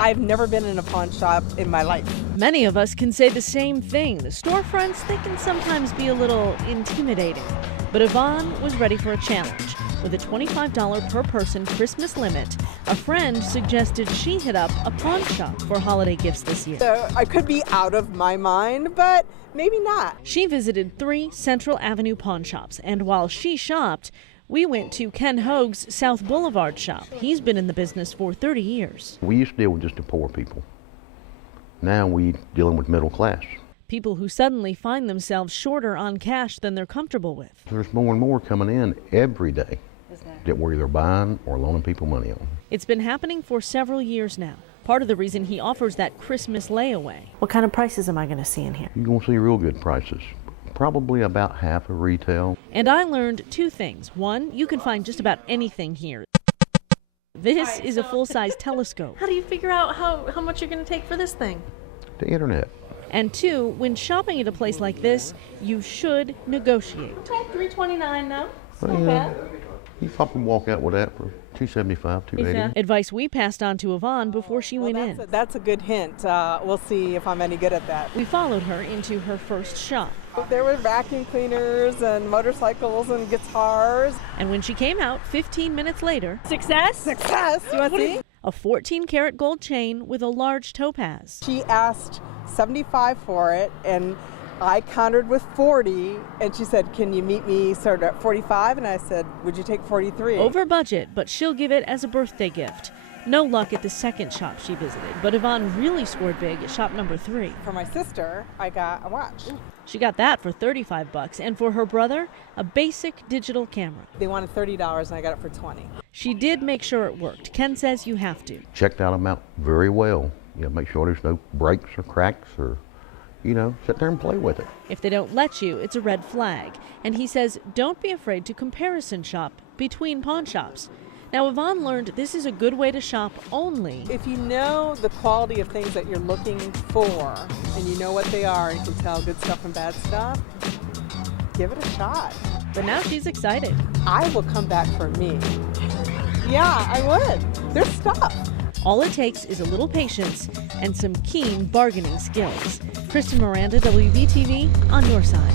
I've never been in a pawn shop in my life. Many of us can say the same thing. The storefronts, they can sometimes be a little intimidating. But Yvonne was ready for a challenge. With a $25 per person Christmas limit, a friend suggested she hit up a pawn shop for holiday gifts this year. So I could be out of my mind, but maybe not. She visited 3 Central Avenue pawn shops, and while she shopped, we went to Ken Hoag's South Boulevard shop. He's been in the business for 30 years. We used to deal with just the poor people. Now we dealing with middle class. People who suddenly find themselves shorter on cash than they're comfortable with. There's more and more coming in every day that we're either buying or loaning people money on. It's been happening for several years now. Part of the reason he offers that Christmas layaway. What kind of prices am I going to see in here? You're going to see real good prices. Probably about half of retail. And I learned 2 things. One, you can find just about anything here. This is a full-size telescope. How do you figure out how much you're going to take for this thing? The internet. And 2, when shopping at a place like this, you should negotiate. Okay, $3.29 now. Well, yeah, you probably walk out with that for $2.75, $2.80. Advice we passed on to Yvonne before she went in. That's a good hint. We'll see if I'm any good at that. We followed her into her first shop. There were vacuum cleaners and motorcycles and guitars. And when she came out 15 minutes later, Success! You want to see? a 14-karat gold chain with a large topaz. She asked $75 for it, and I countered with 40, and she said, can you meet me sort of at 45? And I said, would you take 43? Over budget, but she'll give it as a birthday gift. No luck at the second shop she visited, but Yvonne really scored big at shop number 3. For my sister, I got a watch. She got that for $35, and for her brother, a basic digital camera. They wanted $30, and I got it for $20. She did make sure it worked. Ken says you have to. Checked them out very well. Make sure there's no breaks or cracks or, sit there and play with it. If they don't let you, it's a red flag. And he says don't be afraid to comparison shop between pawn shops. Now, Yvonne learned this is a good way to shop only if you know the quality of things that you're looking for and you know what they are and you can tell good stuff from bad stuff, give it a shot. But now she's excited. I will come back for me. Yeah, I would. There's stuff. All it takes is a little patience and some keen bargaining skills. Kristen Miranda, WBTV, on your side.